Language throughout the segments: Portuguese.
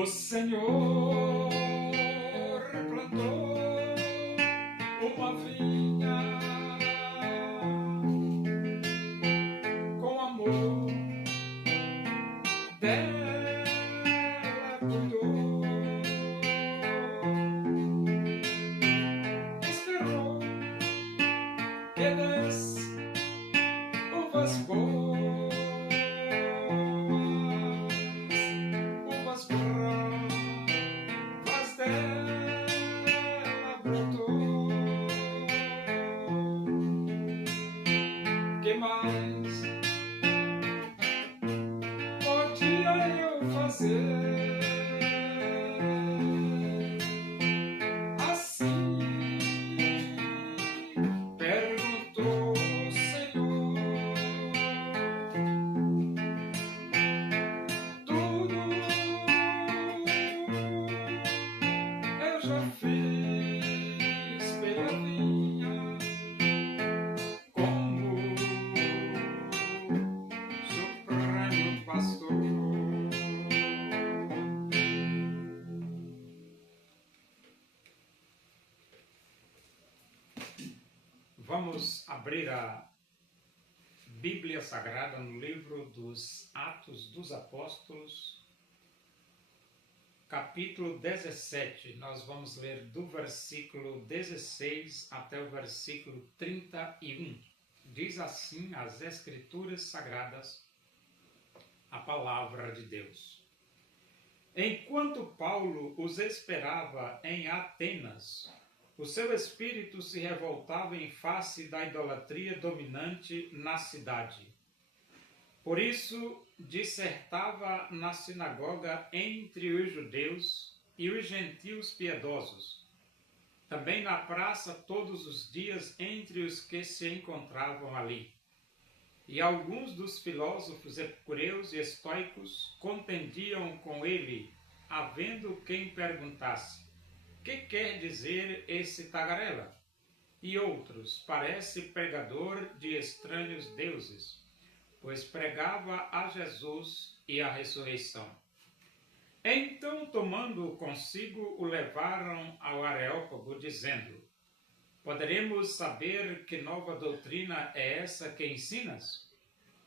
O Senhor plantou uma vinha com amor, dela cuidou, esperou que das uvas boas, uvas bravas dela brotou. Que mais podia eu fazer? Assim perguntou o Senhor. Tudo eu já fiz pela vinha, como supremo pastor. Vamos abrir a Bíblia Sagrada no livro dos Atos dos Apóstolos, capítulo 17. Nós vamos ler do versículo 16 até o versículo 31. Diz assim as Escrituras Sagradas, a palavra de Deus. Enquanto Paulo os esperava em Atenas, o seu espírito se revoltava em face da idolatria dominante na cidade. Por isso, dissertava na sinagoga entre os judeus e os gentios piedosos, também na praça todos os dias entre os que se encontravam ali. E alguns dos filósofos epicureus e estoicos contendiam com ele, havendo quem perguntasse: que quer dizer esse tagarela? E outros: parece pregador de estranhos deuses, pois pregava a Jesus e a ressurreição. Então, tomando-o consigo, o levaram ao Areópago, dizendo: poderemos saber que nova doutrina é essa que ensinas?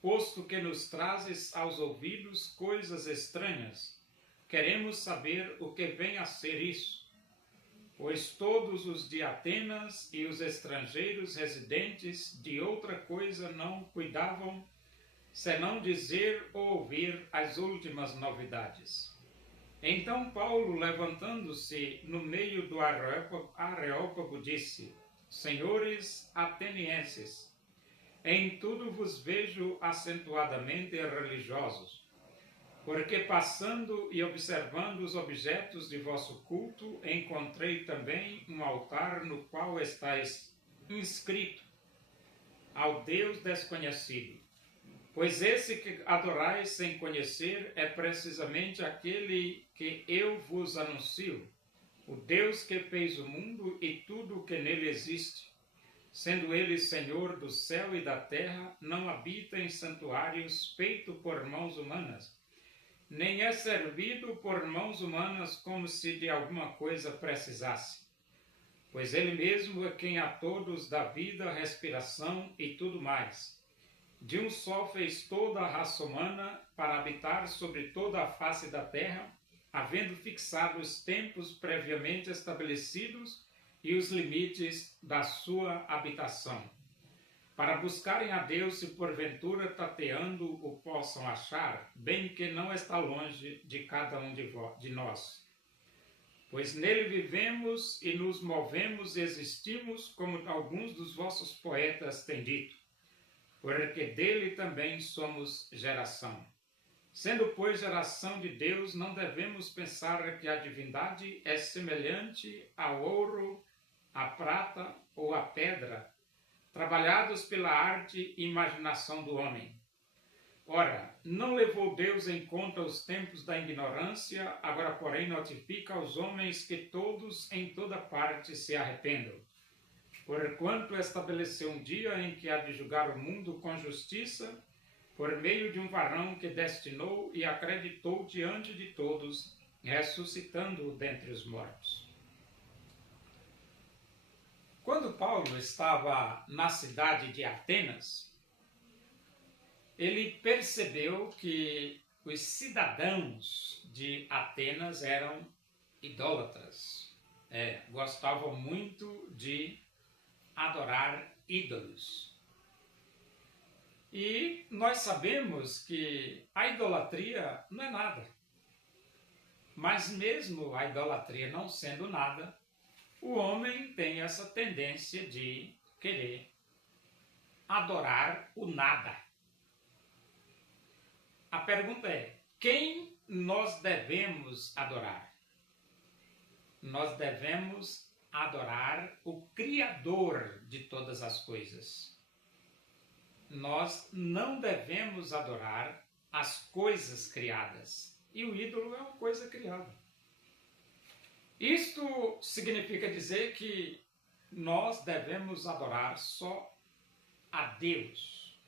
Posto que nos trazes aos ouvidos coisas estranhas, queremos saber o que vem a ser isso. Pois todos os de Atenas e os estrangeiros residentes de outra coisa não cuidavam, senão dizer ou ouvir as últimas novidades. Então Paulo, levantando-se no meio do Areópago, disse: senhores atenienses, em tudo vos vejo acentuadamente religiosos, porque passando e observando os objetos de vosso culto, encontrei também um altar no qual está inscrito: ao Deus desconhecido. Pois esse que adorais sem conhecer é precisamente aquele que eu vos anuncio, o Deus que fez o mundo e tudo o que nele existe. Sendo ele Senhor do céu e da terra, não habita em santuários feitos por mãos humanas, nem é servido por mãos humanas como se de alguma coisa precisasse. Pois ele mesmo é quem a todos dá vida, respiração e tudo mais. De um só fez toda a raça humana para habitar sobre toda a face da terra, havendo fixado os tempos previamente estabelecidos e os limites da sua habitação, para buscarem a Deus se porventura tateando o possam achar, bem que não está longe de cada um de nós. Pois nele vivemos e nos movemos e existimos, como alguns dos vossos poetas têm dito, porque dele também somos geração. Sendo, pois, geração de Deus, não devemos pensar que a divindade é semelhante ao ouro, à prata ou à pedra, trabalhados pela arte e imaginação do homem. Ora, não levou Deus em conta os tempos da ignorância, agora, porém, notifica aos homens que todos em toda parte se arrependam. Porquanto estabeleceu um dia em que há de julgar o mundo com justiça, por meio de um varão que destinou e acreditou diante de todos ressuscitando-o dentre os mortos. Quando Paulo estava na cidade de Atenas, ele percebeu que os cidadãos de Atenas eram idólatras, gostavam muito de adorar ídolos. E nós sabemos que a idolatria não é nada. Mas mesmo a idolatria não sendo nada, o homem tem essa tendência de querer adorar o nada. A pergunta é, quem nós devemos adorar? Nós devemos adorar o Criador de todas as coisas. Nós não devemos adorar as coisas criadas. E o ídolo é uma coisa criada. Isto significa dizer que nós devemos adorar só a Deus.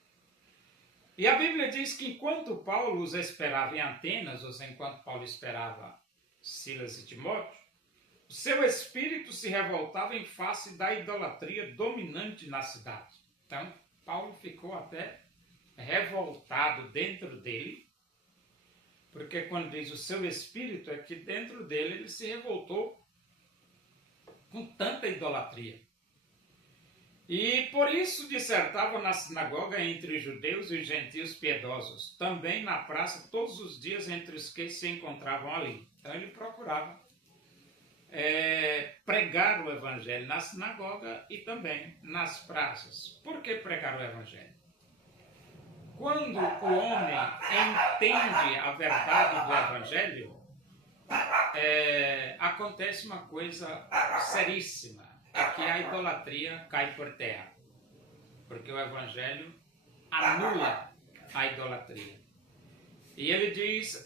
E a Bíblia diz que enquanto Paulo os esperava em Atenas, ou seja, enquanto Paulo esperava Silas e Timóteo, o seu espírito se revoltava em face da idolatria dominante na cidade. Então, Paulo ficou até revoltado dentro dele, porque quando diz o seu espírito, é que dentro dele ele se revoltou com tanta idolatria. E por isso dissertava na sinagoga entre os judeus e os gentios piedosos, também na praça todos os dias entre os que se encontravam ali. Então ele procurava pregar o evangelho na sinagoga e também nas praças. Por que pregar o evangelho? Quando o homem entende a verdade do evangelho, acontece uma coisa seríssima, é que a idolatria cai por terra, porque o evangelho anula a idolatria. E ele diz,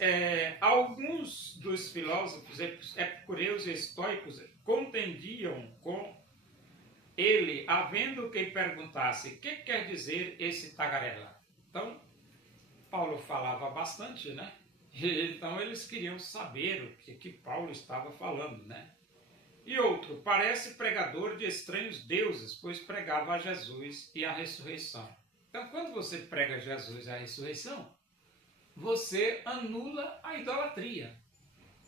alguns dos filósofos epicureus e estoicos contendiam com ele, havendo quem perguntasse, o que quer dizer esse tagarela? Então, Paulo falava bastante, né? Então eles queriam saber o que Paulo estava falando, né? E outro, parece pregador de estranhos deuses, pois pregava a Jesus e a ressurreição. Então, quando você prega Jesus e a ressurreição, você anula a idolatria.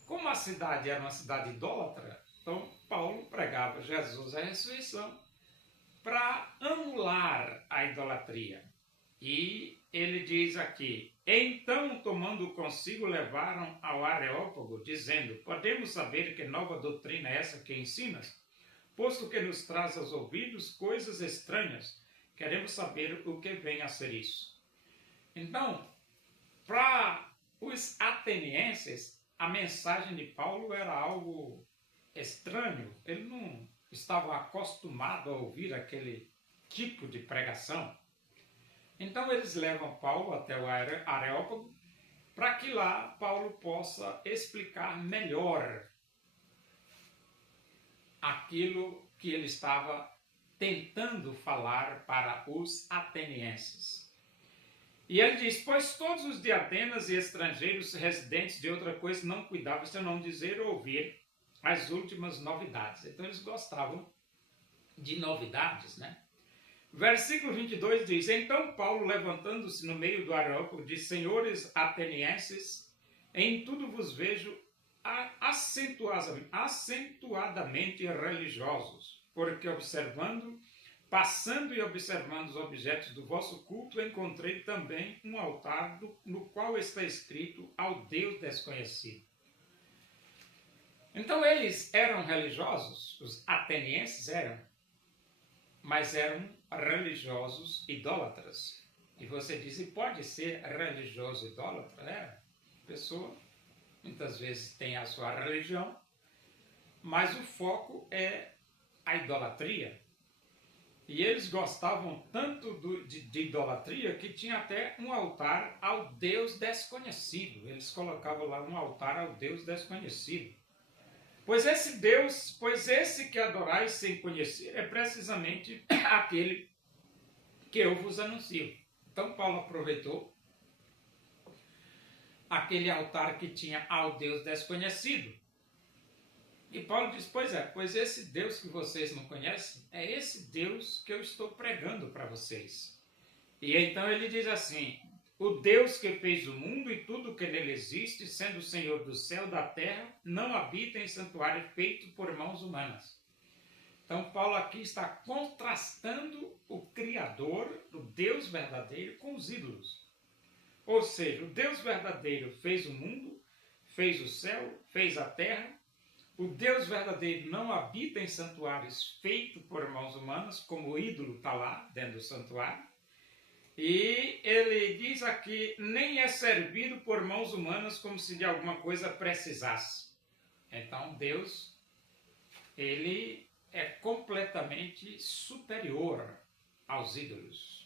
Como a cidade era uma cidade idólatra, então Paulo pregava Jesus e a ressurreição para anular a idolatria. E ele diz aqui, então tomando consigo levaram ao Areópago, dizendo, podemos saber que nova doutrina é essa que ensinas? Posto que nos traz aos ouvidos coisas estranhas, queremos saber o que vem a ser isso. Então, para os atenienses, a mensagem de Paulo era algo estranho. Ele não estava acostumado a ouvir aquele tipo de pregação. Então eles levam Paulo até o Areópago para que lá Paulo possa explicar melhor aquilo que ele estava tentando falar para os atenienses. E ele diz, pois todos os de Atenas e estrangeiros residentes de outra coisa não cuidavam, se não dizer ou ouvir as últimas novidades. Então eles gostavam de novidades, né? Versículo 22 diz, então Paulo, levantando-se no meio do Areópago, diz, senhores atenienses, em tudo vos vejo acentuadamente religiosos, porque passando e observando os objetos do vosso culto, encontrei também um altar no qual está escrito ao Deus desconhecido. Então eles eram religiosos, os atenienses eram, mas eram religiosos idólatras. E você diz, e pode ser religioso idólatra? A pessoa muitas vezes tem a sua religião, mas o foco é a idolatria. E eles gostavam tanto de idolatria que tinha até um altar ao Deus desconhecido. Eles colocavam lá um altar ao Deus desconhecido. Pois esse que adorais sem conhecer é precisamente aquele que eu vos anuncio. Então Paulo aproveitou aquele altar que tinha ao Deus desconhecido. E Paulo diz, pois esse Deus que vocês não conhecem, é esse Deus que eu estou pregando para vocês. E então ele diz assim, o Deus que fez o mundo e tudo que nele existe, sendo o Senhor do céu e da terra, não habita em santuário feito por mãos humanas. Então Paulo aqui está contrastando o Criador, o Deus verdadeiro, com os ídolos. Ou seja, o Deus verdadeiro fez o mundo, fez o céu, fez a terra. O Deus verdadeiro não habita em santuários feitos por mãos humanas, como o ídolo está lá dentro do santuário. E ele diz aqui, nem é servido por mãos humanas como se de alguma coisa precisasse. Então Deus, ele é completamente superior aos ídolos.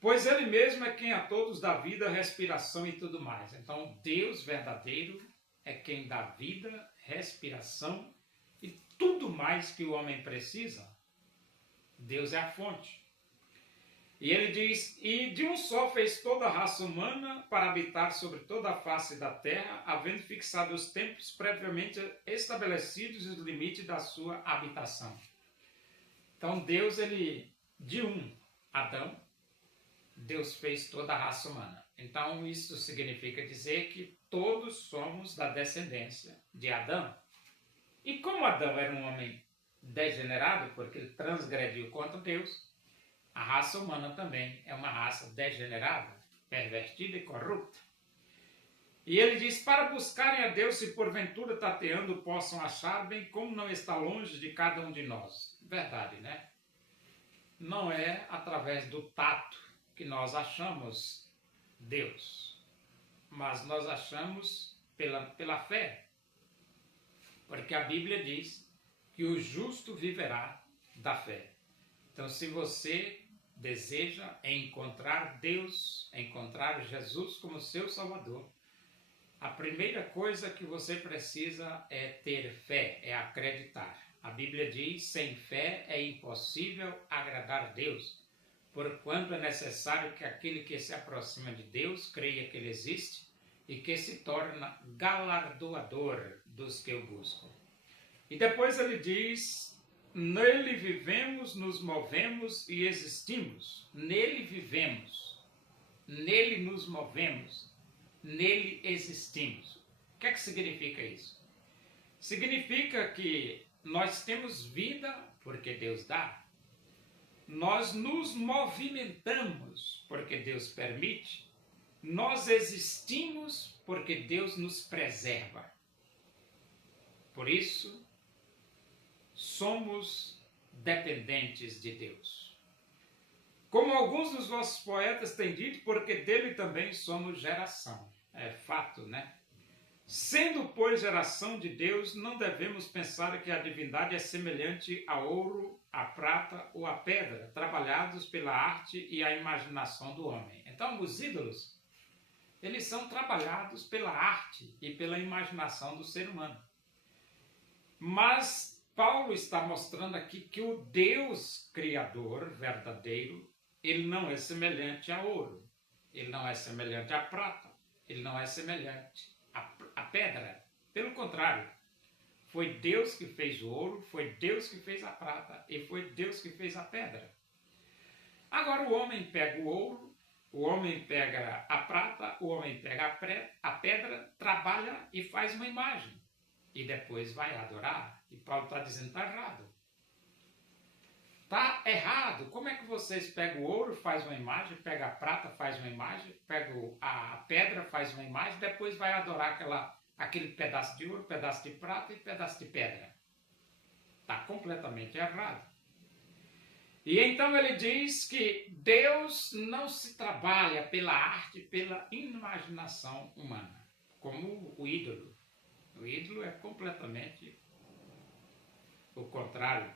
Pois ele mesmo é quem a todos dá vida, respiração e tudo mais. Então Deus verdadeiro é quem dá vida, respiração e tudo mais que o homem precisa. Deus é a fonte. E ele diz, e de um só fez toda a raça humana para habitar sobre toda a face da terra, havendo fixado os tempos previamente estabelecidos e os limites da sua habitação. Então Deus, ele, de um Adão, Deus fez toda a raça humana. Então isso significa dizer que todos somos da descendência de Adão. E como Adão era um homem degenerado, porque ele transgrediu contra Deus, a raça humana também é uma raça degenerada, pervertida e corrupta. E ele diz, para buscarem a Deus, se porventura tateando possam achar, bem como não está longe de cada um de nós. Verdade, né? Não é através do tato que nós achamos Deus, mas nós achamos pela fé. Porque a Bíblia diz que o justo viverá da fé. Então, se você deseja encontrar Deus, encontrar Jesus como seu Salvador, a primeira coisa que você precisa é ter fé, é acreditar. A Bíblia diz, sem fé é impossível agradar a Deus, porquanto é necessário que aquele que se aproxima de Deus creia que Ele existe e que se torna galardoador dos que o buscam. E depois ele diz, nele vivemos, nos movemos e existimos. Nele vivemos, nele nos movemos, nele existimos. O que é que significa isso? Significa que nós temos vida porque Deus dá. Nós nos movimentamos porque Deus permite. Nós existimos porque Deus nos preserva. Por isso, somos dependentes de Deus. Como alguns dos vossos poetas têm dito, porque dele também somos geração. É fato, né? Sendo, pois, geração de Deus, não devemos pensar que a divindade é semelhante a ouro, a prata ou a pedra, trabalhados pela arte e a imaginação do homem. Então, os ídolos, eles são trabalhados pela arte e pela imaginação do ser humano. Mas Paulo está mostrando aqui que o Deus Criador verdadeiro, ele não é semelhante a ouro, ele não é semelhante à prata, ele não é semelhante à pedra. Pelo contrário, foi Deus que fez o ouro, foi Deus que fez a prata e foi Deus que fez a pedra. Agora o homem pega o ouro, o homem pega a prata, o homem pega a pedra, trabalha e faz uma imagem. E depois vai adorar. E Paulo está dizendo, está errado. Está errado. Como é que vocês pegam o ouro, faz uma imagem, pega a prata, faz uma imagem, pega a pedra, faz uma imagem, depois vai adorar aquele pedaço de ouro, pedaço de prata e pedaço de pedra. Está completamente errado. E então ele diz que Deus não se trabalha pela arte, pela imaginação humana, como o ídolo. O ídolo é completamente o contrário.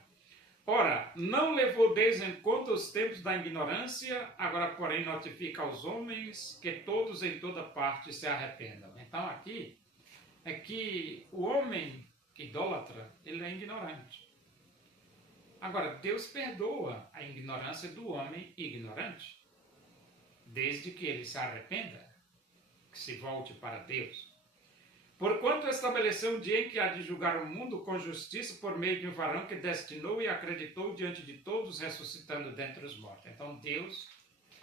Ora, não levou Deus em conta os tempos da ignorância, agora, porém, notifica aos homens que todos em toda parte se arrependam. Então, aqui é que o homem idólatra, ele é ignorante. Agora, Deus perdoa a ignorância do homem ignorante, desde que ele se arrependa. que se volte para Deus. Porquanto estabeleceu um dia em que há de julgar o mundo com justiça por meio de um varão que destinou e acreditou diante de todos, ressuscitando dentre os mortos. Então Deus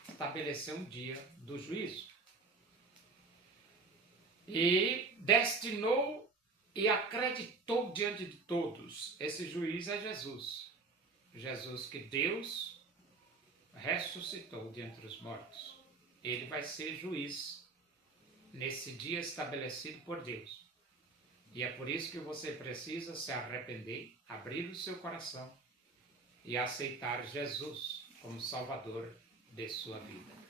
estabeleceu um dia do juízo. E destinou e acreditou diante de todos. Esse juiz é Jesus. Jesus que Deus ressuscitou dentre os mortos. Ele vai ser juiz nesse dia estabelecido por Deus. E é por isso que você precisa se arrepender, abrir o seu coração e aceitar Jesus como Salvador de sua vida.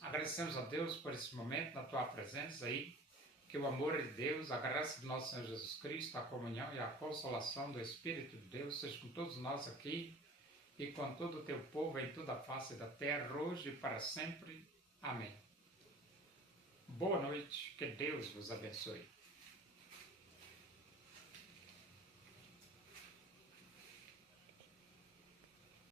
Agradecemos a Deus por esse momento, na tua presença aí, que o amor de Deus, a graça de nosso Senhor Jesus Cristo, a comunhão e a consolação do Espírito de Deus seja com todos nós aqui e com todo o teu povo em toda a face da terra, hoje e para sempre. Amém. Boa noite, que Deus vos abençoe.